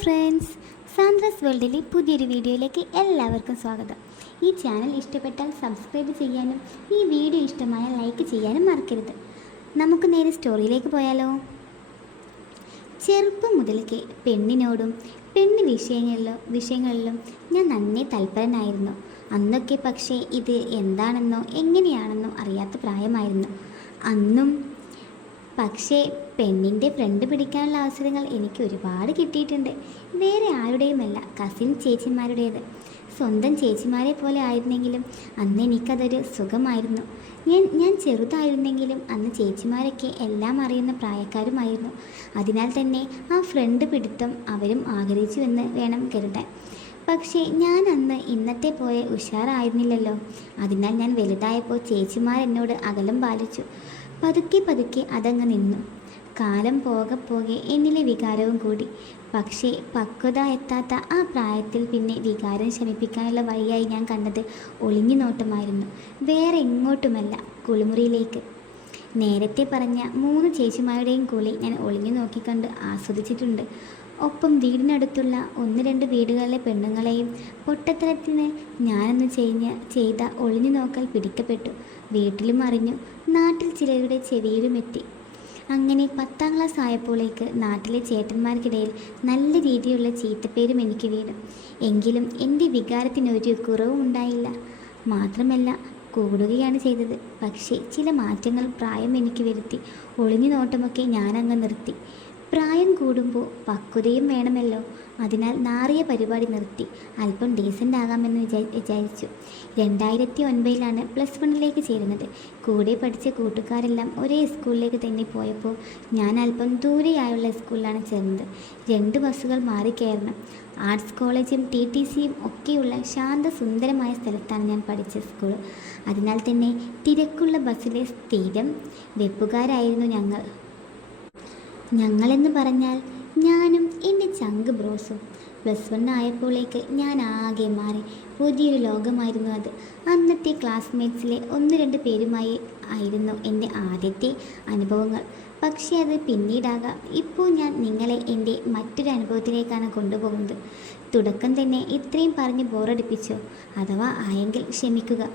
Friends സാന്ദ്രസ് വേൾഡിലെ പുതിയൊരു വീഡിയോയിലേക്ക് എല്ലാവർക്കും സ്വാഗതം. ഈ ചാനൽ ഇഷ്ടപ്പെട്ടാൽ സബ്സ്ക്രൈബ് ചെയ്യാനും ഈ വീഡിയോ ഇഷ്ടമായ ലൈക്ക് ചെയ്യാനും മറക്കരുത്. നമുക്ക് നേരെ സ്റ്റോറിയിലേക്ക് പോയാലോ? ചെറുപ്പം മുതൽക്കേ പെണ്ണിനോടും പെണ്ണ് വിഷയങ്ങളിലോ വിഷയങ്ങളിലും ഞാൻ നന്നേ തൽപരനായിരുന്നു. അന്നൊക്കെ പക്ഷേ ഇത് എന്താണെന്നോ എങ്ങനെയാണെന്നോ അറിയാത്ത പ്രായമായിരുന്നു. അന്നും പക്ഷേ പെണ്ണിന്റെ ഫ്രണ്ട് പിടിക്കാനുള്ള അവസരങ്ങൾ എനിക്ക് ഒരുപാട് കിട്ടിയിട്ടുണ്ട്. വേറെ ആരുടെയുമല്ല കസിൻ ചേച്ചിമാരുടേത്. സ്വന്തം ചേച്ചിമാരെ പോലെ ആയിരുന്നെങ്കിലും അന്ന് എനിക്കതൊരു സുഖമായിരുന്നു. ഞാൻ ഞാൻ ചെറുതായിരുന്നെങ്കിലും അന്ന് ചേച്ചിമാരൊക്കെ എല്ലാം അറിയുന്ന പ്രായക്കാരുമായിരുന്നു. അതിനാൽ തന്നെ ആ ഫ്രണ്ട് പിടുത്തം അവരും ആഗ്രഹിച്ചുവെന്ന് വേണം കരുതാൻ. പക്ഷേ ഞാൻ അന്ന് ഇന്നത്തെ പോലെ ഉഷാറായിരുന്നില്ലല്ലോ. അതിനാൽ ഞാൻ വലുതായപ്പോൾ ചേച്ചിമാർ എന്നോട് അകലം പാലിച്ചു. പതുക്കെ പതുക്കെ അതങ്ങ് നിന്നു. കാലം പോകെ പോകെ എന്നിലെ വികാരവും കൂടി. പക്ഷേ പക്വത എത്താത്ത ആ പ്രായത്തിൽ പിന്നെ വികാരം ശമിപ്പിക്കാനുള്ള വഴിയായി ഞാൻ കണ്ടത് ഒളിഞ്ഞു നോട്ടമായിരുന്നു. വേറെ എങ്ങോട്ടുമല്ല കുളിമുറിയിലേക്ക്. നേരത്തെ പറഞ്ഞ മൂന്ന് ചേച്ചിമാരുടെയും കൂളി ഞാൻ ഒളിഞ്ഞു നോക്കിക്കണ്ട് ആസ്വദിച്ചിട്ടുണ്ട്. ഒപ്പം വീടിനടുത്തുള്ള ഒന്ന് രണ്ട് വീടുകളിലെ പെണ്ണുങ്ങളെയും പൊട്ടത്തരത്തിന് ഞാനൊന്ന് ചെയ്ഞ്ഞ ചെയ്ത ഒളിഞ്ഞു നോക്കൽ പിടിക്കപ്പെട്ടു. വീട്ടിലും അറിഞ്ഞു നാട്ടിൽ ചിലരുടെ ചെവിയിലും എത്തി. അങ്ങനെ പത്താം ക്ലാസ് ആയപ്പോഴേക്ക് നാട്ടിലെ ചേട്ടന്മാർക്കിടയിൽ നല്ല രീതിയിലുള്ള ചീത്തപ്പേരും എനിക്ക് വീണു. എങ്കിലും എന്റെ വികാരത്തിനൊരു കുറവും ഉണ്ടായില്ല. മാത്രമല്ല കൂടുകയാണ് ചെയ്തത്. പക്ഷേ ചില മാറ്റങ്ങൾ പ്രായം എനിക്ക് വരുത്തി. ഒളിഞ്ഞു നോട്ടമൊക്കെ ഞാനങ്ങ് നിർത്തി. പ്രായം കൂടുമ്പോൾ പക്വതയും വേണമല്ലോ. അതിനാൽ നാറിയ പരിപാടി നിർത്തി. അല്പം ഡീസന്റ് ആകാമെന്ന് വിചാ വിചാരിച്ചു. രണ്ടായിരത്തി ഒൻപതിലാണ് പ്ലസ് വണ്ണിലേക്ക് ചേരുന്നത്. കൂടെ പഠിച്ച കൂട്ടുകാരെല്ലാം ഒരേ സ്കൂളിലേക്ക് തന്നെ പോയപ്പോൾ ഞാൻ അല്പം ദൂരെയായുള്ള സ്കൂളിലാണ് ചേർന്നത്. രണ്ട് ബസ്സുകൾ മാറി കയറണം. ആർട്സ് കോളേജും ടി ടി സിയും ഒക്കെയുള്ള ശാന്തസുന്ദരമായ സ്ഥലത്താണ് ഞാൻ പഠിച്ച സ്കൂൾ അതിനാൽ തന്നെ തിരക്കുള്ള ബസ്സിലെ സ്ഥിരം വെപ്പുകാരായിരുന്നു ഞങ്ങൾ. ഞങ്ങളെന്ന് പറഞ്ഞാൽ ഞാനും എന്റെ ചങ്ക് ബ്രോസും. പ്ലസ് വൺ ആയപ്പോഴേക്ക് ഞാൻ ആകെ മാറി. പുതിയൊരു ലോകമായിരുന്നു അത്. അന്നത്തെ ക്ലാസ്മേറ്റ്സിലെ ഒന്ന് രണ്ട് പേരുമായി ആയിരുന്നു എന്റെ ആദ്യത്തെ അനുഭവങ്ങൾ. പക്ഷേ അത് പിന്നീടാകാം. ഇപ്പോൾ ഞാൻ നിങ്ങളെ എന്റെ മറ്റൊരു അനുഭവത്തിലേക്കാണ് കൊണ്ടുപോകുന്നത്. തുടക്കം തന്നെ ഇത്രയും പറഞ്ഞ് ബോറടിപ്പിച്ചോ? അഥവാ ആയെങ്കിൽ ക്ഷമിക്കുക.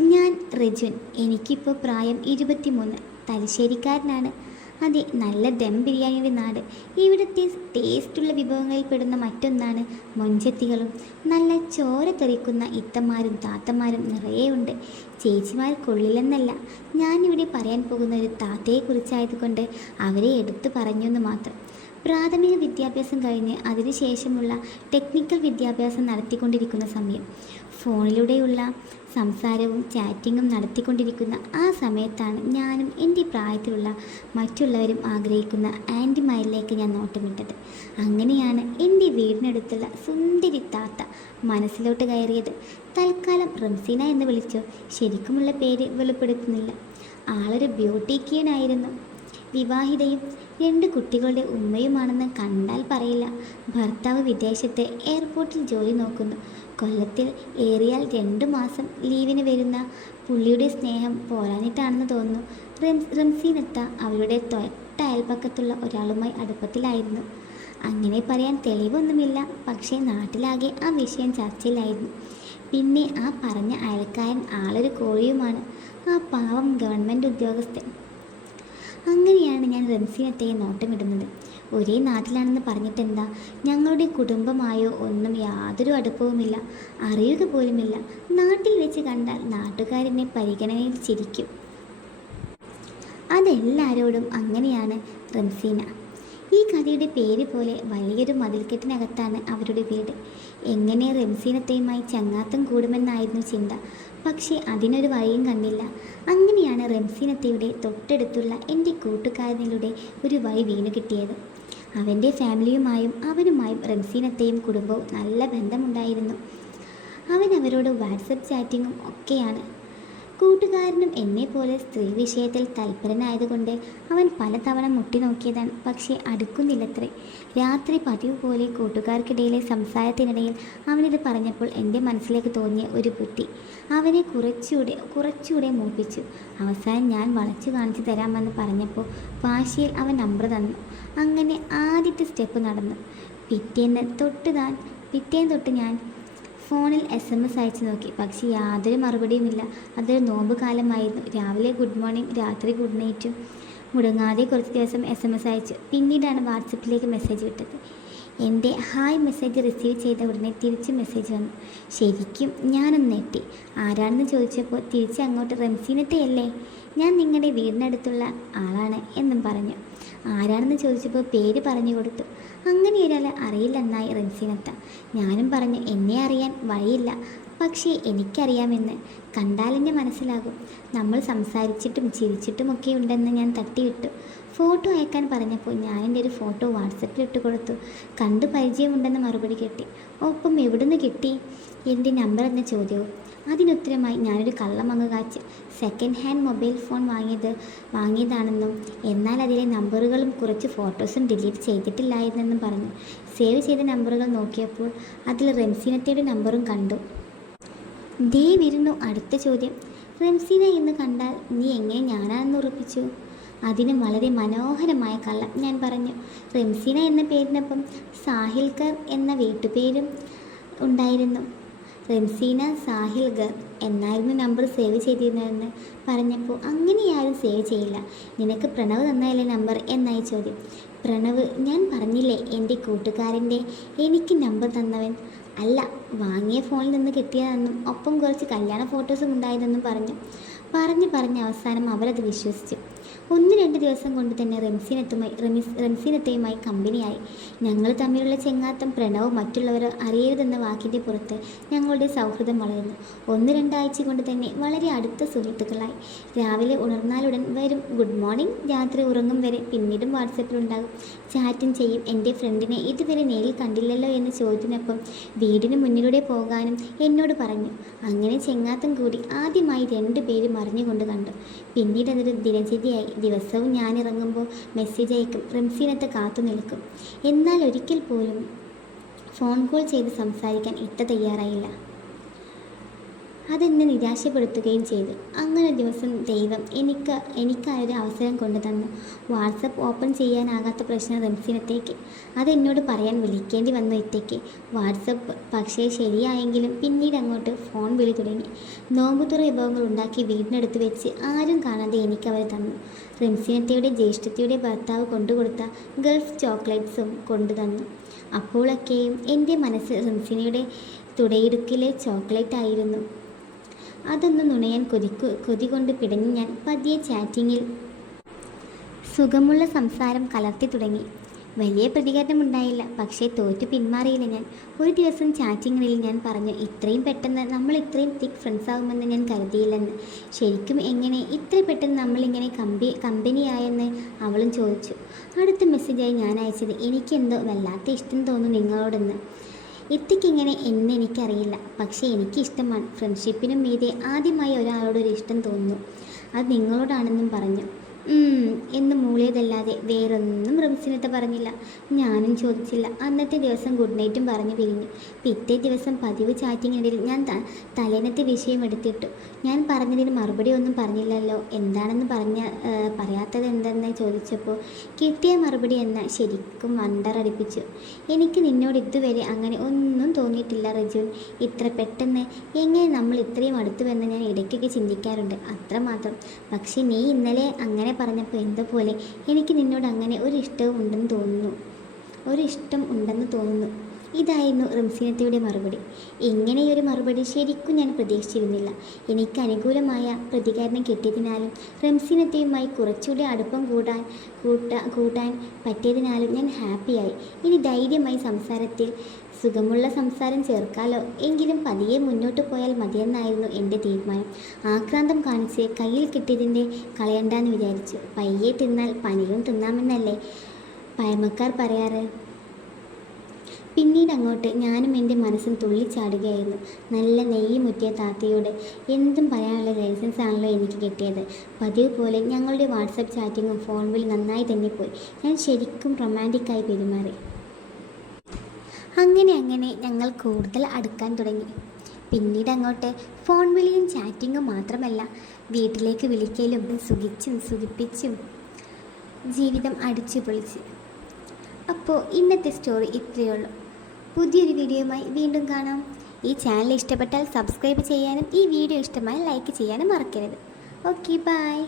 ഞാൻ റജുൻ. എനിക്കിപ്പോൾ പ്രായം ഇരുപത്തിമൂന്ന്. തലശ്ശേരിക്കാരനാണ്. അതെ നല്ല ദം ബിരിയാണിയുടെ നാട്. ഇവിടുത്തെ ടേസ്റ്റുള്ള വിഭവങ്ങളിൽ പെടുന്ന മറ്റൊന്നാണ് മൊഞ്ചത്തികളും. നല്ല ചോര തെറിക്കുന്ന ഇത്തമാരും താത്തമാരും നിറയെ ഉണ്ട്. ചേച്ചിമാർ കൊള്ളില്ലെന്നല്ല. ഞാനിവിടെ പറയാൻ പോകുന്ന ഒരു താത്തയെക്കുറിച്ചായതുകൊണ്ട് അവരെ എടുത്തു പറഞ്ഞു എന്ന് മാത്രം. പ്രാഥമിക വിദ്യാഭ്യാസം കഴിഞ്ഞ് അതിനുശേഷമുള്ള ടെക്നിക്കൽ വിദ്യാഭ്യാസം നടത്തിക്കൊണ്ടിരിക്കുന്ന സമയം. ഫോണിലൂടെയുള്ള സംസാരവും ചാറ്റിങ്ങും നടത്തിക്കൊണ്ടിരിക്കുന്ന ആ സമയത്താണ് ഞാനും എന്റെ പ്രായത്തിലുള്ള മറ്റുള്ളവരും ആഗ്രഹിക്കുന്ന ആന്റിമാരിലേക്ക് ഞാൻ നോട്ടമിട്ടത്. അങ്ങനെയാണ് എന്റെ വീടിനടുത്തുള്ള സുന്ദരി താത്ത മനസ്സിലോട്ട് കയറിയത്. തൽക്കാലം റംസീന എന്ന് വിളിച്ചോ ശരിക്കുമുള്ള പേര് വെളിപ്പെടുത്തുന്നില്ല. ആളൊരു ബ്യൂട്ടി ആയിരുന്നു. വിവാഹിതയും രണ്ട് കുട്ടികളുടെ ഉമ്മയുമാണെന്ന് കണ്ടാൽ പറയില്ല. ഭർത്താവ് വിദേശത്ത് എയർപോർട്ടിൽ ജോലി നോക്കുന്നു. കൊല്ലത്തിൽ ഏറിയാൽ രണ്ട് മാസം ലീവിന് വരുന്ന പുള്ളിയുടെ സ്നേഹം പോരാഞ്ഞിട്ടാണെന്ന് തോന്നുന്നു. റംസീനത്ത അവരുടെ തൊട്ട അയൽപ്പക്കത്തുള്ള ഒരാളുമായി അടുപ്പത്തിലായിരുന്നു. അങ്ങനെ പറയാൻ തെളിവൊന്നുമില്ല. പക്ഷേ നാട്ടിലാകെ ആ വിഷയം ചർച്ചയിലായിരുന്നു. പിന്നെ ആ പറഞ്ഞ അയൽക്കാരൻ ആളൊരു കോഴിയുമാണ്. ആ പാവം ഗവൺമെന്റ് ഉദ്യോഗസ്ഥൻ. അങ്ങനെയാണ് ഞാൻ റംസീനത്തെ നോട്ടമിടുന്നത്. ഒരേ നാട്ടിലാണെന്ന് പറഞ്ഞിട്ടെന്താ? ഞങ്ങളുടെ കുടുംബമായോ ഒന്നും യാതൊരു അടുപ്പവുമില്ല. അറിയുക പോലുമില്ല. നാട്ടിൽ വെച്ച് കണ്ടാൽ നാട്ടുകാരെന്നെ പരിഗണനയിൽ ചിരിക്കും. അതെല്ലാരോടും അങ്ങനെയാണ് റംസീന. ഈ കഥയുടെ പേര് പോലെ വലിയൊരു മതിൽക്കെട്ടിനകത്താണ് അവരുടെ വീട്. എങ്ങനെ റംസീനത്തെയുമായി ചങ്ങാത്തം കൂടുമെന്നായിരുന്നു ചിന്ത. പക്ഷേ അതിനൊരു വഴിയും കണ്ടില്ല. അങ്ങനെയാണ് റംസീനത്തയുടെ തൊട്ടടുത്തുള്ള എന്റെ കൂട്ടുകാരനിലൂടെ ഒരു വഴി വീണു കിട്ടിയത്. അവന്റെ ഫാമിലിയുമായും അവനുമായും റംസീനത്തെയും കുടുംബവും നല്ല ബന്ധമുണ്ടായിരുന്നു. അവൻ അവരോട് വാട്സപ്പ് ചാറ്റിങ്ങും ഒക്കെയാണ്. കൂട്ടുകാരനും എന്നെപ്പോലെ സ്ത്രീ വിഷയത്തിൽ തൽപരനായതുകൊണ്ട് അവൻ പലതവണ മുട്ടി നോക്കിയതാണ്. പക്ഷേ അടുക്കുന്നില്ലത്രേ. രാത്രി പതിവ് പോലെ കൂട്ടുകാർക്കിടയിലെ സംസാരത്തിനിടയിൽ അവനിത് പറഞ്ഞപ്പോൾ എന്റെ മനസ്സിലേക്ക് തോന്നിയ ഒരു ബുദ്ധി. അവനെ കുറച്ചുകൂടെ കുറച്ചുകൂടെ മൂപ്പിച്ചു. അവസാനം ഞാൻ വളച്ചു കാണിച്ചു തരാമെന്ന് പറഞ്ഞപ്പോൾ വാശിയിൽ അവൻ നമ്പർ തന്നു. അങ്ങനെ ആദ്യത്തെ സ്റ്റെപ്പ് നടന്നു. പിറ്റേന്ന് തൊട്ട് താൻ പിറ്റേന്ന് തൊട്ട് ഞാൻ ഫോണിൽ എസ് എം എസ് അയച്ചു നോക്കി. പക്ഷേ യാതൊരു മറുപടിയുമില്ല അതൊരു നോമ്പ് കാലമായിരുന്നു. രാവിലെ ഗുഡ് മോർണിംഗ് രാത്രി ഗുഡ് നൈറ്റും മുടങ്ങാതെ കുറച്ച് ദിവസം എസ് എം എസ് അയച്ചു. പിന്നീടാണ് വാട്സപ്പിലേക്ക് മെസ്സേജ് വിട്ടത്. എന്റെ ഹായ് മെസ്സേജ് റിസീവ് ചെയ്ത ഉടനെ തിരിച്ച് മെസ്സേജ് വന്നു. ശരിക്കും ഞാനൊന്ന് നെട്ടി ആരാണെന്ന് ചോദിച്ചപ്പോൾ തിരിച്ച് അങ്ങോട്ട് റംസീനത്തെയല്ലേ? ഞാൻ നിങ്ങളുടെ വീടിനടുത്തുള്ള ആളാണ് എന്നും പറഞ്ഞു. ആരാണെന്ന് ചോദിച്ചപ്പോൾ പേര് പറഞ്ഞു കൊടുത്തു. അങ്ങനെ ഒരാളെ അറിയില്ലെന്നായി റിൻസിനത്ത. ഞാനും പറഞ്ഞു എന്നെ അറിയാൻ വഴിയില്ല. പക്ഷേ എനിക്കറിയാമെന്ന്. കണ്ടാലെന്നെ മനസ്സിലാകും. നമ്മൾ സംസാരിച്ചിട്ടും ചിരിച്ചിട്ടുമൊക്കെ ഉണ്ടെന്ന് ഞാൻ തട്ടിവിട്ടു. ഫോട്ടോ അയക്കാൻ പറഞ്ഞപ്പോൾ ഞാൻ എന്റെ ഒരു ഫോട്ടോ വാട്സപ്പിൽ ഇട്ട് കൊടുത്തു കണ്ട് പരിചയമുണ്ടെന്ന് മറുപടി കിട്ടി. ഒപ്പം എവിടുന്ന് കിട്ടി? എന്റെ നമ്പർ എന്ന ചോദ്യവും. അതിനുത്തരമായി ഞാനൊരു കള്ളമങ്ങ് കാച്ച് സെക്കൻഡ് ഹാൻഡ് മൊബൈൽ ഫോൺ വാങ്ങിയത് വാങ്ങിയതാണെന്നും എന്നാൽ അതിലെ നമ്പറുകളും കുറച്ച് ഫോട്ടോസും ഡിലീറ്റ് ചെയ്തിട്ടില്ലായിരുന്നെന്നും പറഞ്ഞു. സേവ് ചെയ്ത നമ്പറുകൾ നോക്കിയപ്പോൾ അതിൽ റംസീനത്തയുടെ നമ്പറും കണ്ടു. ദേ വരുന്നു അടുത്ത ചോദ്യം. റംസീന എന്ന് കണ്ടാൽ നീ എങ്ങനെ ഞാനാണെന്ന് ഉറപ്പിച്ചു? അതിനും വളരെ മനോഹരമായ കള്ളം ഞാൻ പറഞ്ഞു. റംസീന എന്ന പേരിനൊപ്പം സാഹിൽക്കർ എന്ന വീട്ടുപേരും ഉണ്ടായിരുന്നു. റംസീന സാഹിൽ ഗർ എന്നായിരുന്നു നമ്പർ സേവ് ചെയ്തിരുന്നതെന്ന് പറഞ്ഞപ്പോൾ അങ്ങനെ ആരും സേവ് ചെയ്യില്ല. നിനക്ക് പ്രണവ് തന്നതല്ലേ നമ്പർ എന്നായി ചോദ്യം. പ്രണവ് ഞാൻ പറഞ്ഞില്ലേ എന്റെ കൂട്ടുകാരന്റെ എനിക്ക് നമ്പർ തന്നവൻ? അല്ല വാങ്ങിയ ഫോണിൽ നിന്ന് കിട്ടിയതെന്നും ഒപ്പം കുറച്ച് കല്യാണ ഫോട്ടോസും ഉണ്ടായതെന്നും പറഞ്ഞു. പറഞ്ഞ് പറഞ്ഞ് അവസാനം അവരത് വിശ്വസിച്ചു. ഒന്ന് രണ്ട് ദിവസം കൊണ്ട് തന്നെ റംസീനത്തുമായി റമിസ് റംസീനത്തയുമായി കമ്പനിയായി. ഞങ്ങൾ തമ്മിലുള്ള ചെങ്ങാത്തം പ്രണവും മറ്റുള്ളവർ അറിയരുതെന്ന വാക്കിന്റെ പുറത്ത് ഞങ്ങളുടെ സൗഹൃദം വളരുന്നു. ഒന്ന് രണ്ടാഴ്ച കൊണ്ട് തന്നെ വളരെ അടുത്ത സുഹൃത്തുക്കളായി. രാവിലെ ഉണർന്നാലുടൻ വരും. Good morning. രാത്രി ഉറങ്ങും വരെ പിന്നീടും വാട്സപ്പിലുണ്ടാകും ചാറ്റും ചെയ്യും. എന്റെ ഫ്രണ്ടിനെ ഇതുവരെ നേരിൽ കണ്ടില്ലല്ലോ എന്ന ചോദ്യത്തിനൊപ്പം വീടിന് മുന്നിലൂടെ പോകാനും എന്നോട് പറഞ്ഞു. അങ്ങനെ ചെങ്ങാത്തം കൂടി ആദ്യമായി രണ്ടു പേരും അറിഞ്ഞുകൊണ്ട് കണ്ടു. പിന്നീട് അതൊരു ദിനചര്യയായി. ദിവസവും ഞാൻ ഇറങ്ങുമ്പോൾ മെസ്സേജ് അയക്കും. റംസീനത്തെ കാത്തു നിൽക്കും. എന്നാൽ ഒരിക്കൽ പോലും ഫോൺ കോൾ ചെയ്ത് സംസാരിക്കാൻ ഇത്ത തയ്യാറായില്ല. അതെന്നെ നിരാശപ്പെടുത്തുകയും ചെയ്തു. അങ്ങനെ ദിവസം ദൈവം എനിക്ക് എനിക്കായൊരു അവസരം കൊണ്ടു തന്നു. വാട്സപ്പ് ഓപ്പൺ ചെയ്യാനാകാത്ത പ്രശ്നം റംസിനത്തേക്ക്. അതെന്നോട് പറയാൻ വിളിക്കേണ്ടി വന്നു ഇത്തേക്ക് വാട്സപ്പ് പക്ഷേ ശരിയായെങ്കിലും പിന്നീട് അങ്ങോട്ട് ഫോൺ വിളി തുടങ്ങി. നോമ്പുതുറ വിഭവങ്ങൾ ഉണ്ടാക്കി വീടിനടുത്ത് വെച്ച് ആരും കാണാതെ എനിക്ക് അവരെ തന്നു. റംസിനത്തയുടെ ജ്യേഷ്ഠത്തിയുടെ ഭർത്താവ് കൊണ്ടുകൊടുത്ത ഗൾഫ് ചോക്ലേറ്റ്സും കൊണ്ടു തന്നു. അപ്പോഴൊക്കെയും എന്റെ മനസ്സ് റംസിനയുടെ തുടയിടുക്കിലെ ചോക്ലേറ്റ് ആയിരുന്നു അതൊന്ന് നുണയാൻ കൊതിക്കു കൊതി കൊണ്ട് പിടഞ്ഞ് ഞാൻ പതിയെ ചാറ്റിങ്ങിൽ സുഖമുള്ള സംസാരം കലർത്തി തുടങ്ങി. വലിയ പ്രതികരണമുണ്ടായില്ല. പക്ഷേ തോറ്റു പിന്മാറിയില്ല ഞാൻ. ഒരു ദിവസം ചാറ്റിങ്ങിൽ ഞാൻ പറഞ്ഞു ഇത്രയും പെട്ടെന്ന് നമ്മൾ ഇത്രയും തിക് ഫ്രണ്ട്സ് ആകുമെന്ന് ഞാൻ കരുതിയില്ലെന്ന്. ശരിക്കും എങ്ങനെ ഇത്ര പെട്ടെന്ന് നമ്മളിങ്ങനെ കമ്പി കമ്പനിയായെന്ന് അവളും ചോദിച്ചു. അടുത്ത മെസ്സേജായി ഞാൻ അയച്ചത് എനിക്കെന്തോ വല്ലാത്ത ഇഷ്ടം തോന്നുന്നു നിങ്ങളോടെന്ന്. ഇത്തിക്കിങ്ങനെ എന്ന് എനിക്കറിയില്ല പക്ഷേ എനിക്കിഷ്ടമാണ്. ഫ്രണ്ട്ഷിപ്പിനും മീതെ ആദ്യമായി ഒരാളോടൊരു ഇഷ്ടം തോന്നുന്നു. അത് നിങ്ങളോടാണെന്നും പറഞ്ഞു. എന്ന് മൂളിയതല്ലാതെ വേറൊന്നും റംസിനത്ത പറഞ്ഞില്ല. ഞാനും ചോദിച്ചില്ല. അന്നത്തെ ദിവസം ഗുഡ് നൈറ്റും പറഞ്ഞു പിരിഞ്ഞു. പിറ്റേ ദിവസം പതിവ് ചാറ്റിങ്ങിനിടയിൽ ഞാൻ തലേന്നത്തെ വിഷയം എടുത്തിട്ടു. ഞാൻ പറഞ്ഞതിന് മറുപടി ഒന്നും പറഞ്ഞില്ലല്ലോ. എന്താണെന്ന് പറഞ്ഞ പറയാത്തത് എന്തെന്ന് ചോദിച്ചപ്പോൾ കിട്ടിയ മറുപടി എന്ന ശരിക്കും വണ്ടറടിപ്പിച്ചു എനിക്ക് നിന്നോട് ഇതുവരെ അങ്ങനെ ഒന്നും തോന്നിയിട്ടില്ല റജുൻ. ഇത്ര പെട്ടെന്ന് എങ്ങനെ നമ്മൾ ഇത്രയും അടുത്തുവെന്ന് ഞാൻ ഇടയ്ക്കൊക്കെ ചിന്തിക്കാറുണ്ട്. അത്രമാത്രം. പക്ഷേ നീ ഇന്നലെ അങ്ങനെ പറഞ്ഞപ്പോൾ എന്തോ പോലെ എനിക്ക് നിന്നോട് അങ്ങനെ ഒരു ഇഷ്ടവും ഉണ്ടെന്ന് തോന്നുന്നു. ഒരു ഇഷ്ടം ഉണ്ടെന്ന് തോന്നുന്നു. ഇതായിരുന്നു റംസീനത്തയുടെ മറുപടി. ഇങ്ങനെയൊരു മറുപടി ശരിക്കും ഞാൻ പ്രതീക്ഷിച്ചിരുന്നില്ല. എനിക്ക് അനുകൂലമായ പ്രതികരണം കിട്ടിയതിനാലും റംസീനത്തയുമായി കുറച്ചുകൂടി അടുപ്പം കൂടാൻ കൂട്ട കൂട്ടാൻ പറ്റിയതിനാലും ഞാൻ ഹാപ്പിയായി. ഇനി ധൈര്യമായി സംസാരത്തിൽ സുഖമുള്ള സംസാരം ചേർക്കാലോ? എങ്കിലും പതിയെ മുന്നോട്ട് പോയാൽ മതിയെന്നായിരുന്നു എന്റെ തീരുമാനം. ആക്രാന്തം കാണിച്ച് കയ്യിൽ കിട്ടിയതിന്റെ കളയണ്ടെന്ന് വിചാരിച്ചു. പയ്യെ തിന്നാൽ പനിയും തിന്നാമെന്നല്ലേ പഴമക്കാർ പറയാറ്? പിന്നീട് അങ്ങോട്ട് ഞാനും എന്റെ മനസ്സും തുള്ളിച്ചാടുകയായിരുന്നു. നല്ല നെയ്യ് മുറ്റിയ താത്തയോട് എന്തും പറയാനുള്ള ലൈസൻസ് ആണല്ലോ എനിക്ക് കിട്ടിയത്. പതിവ് പോലെ ഞങ്ങളുടെ വാട്സപ്പ് ചാറ്റിങ്ങും ഫോൺ വിളി നന്നായി തന്നെ പോയി. ഞാൻ ശരിക്കും റൊമാന്റിക്കായി പെരുമാറി. അങ്ങനെ അങ്ങനെ ഞങ്ങൾ കൂടുതൽ അടുക്കാൻ തുടങ്ങി. പിന്നീട് അങ്ങോട്ട് ഫോൺ വിളിയും ചാറ്റിങ്ങും മാത്രമല്ല വീട്ടിലേക്ക് വിളിക്കലും സുഖിച്ചും സുഖിപ്പിച്ചും ജീവിതം അടിച്ചു പൊളിച്ച് അപ്പോൾ ഇന്നത്തെ സ്റ്റോറി ഇത്രയേ ഉള്ളൂ. പുതിയൊരു വീഡിയോയുമായി വീണ്ടും കാണാം. ഈ ചാനൽ ഇഷ്ടപ്പെട്ടാൽ സബ്സ്ക്രൈബ് ചെയ്യാനും ഈ വീഡിയോ ഇഷ്ടമായി ലൈക്ക് ചെയ്യാനും മറക്കരുത്. Okay bye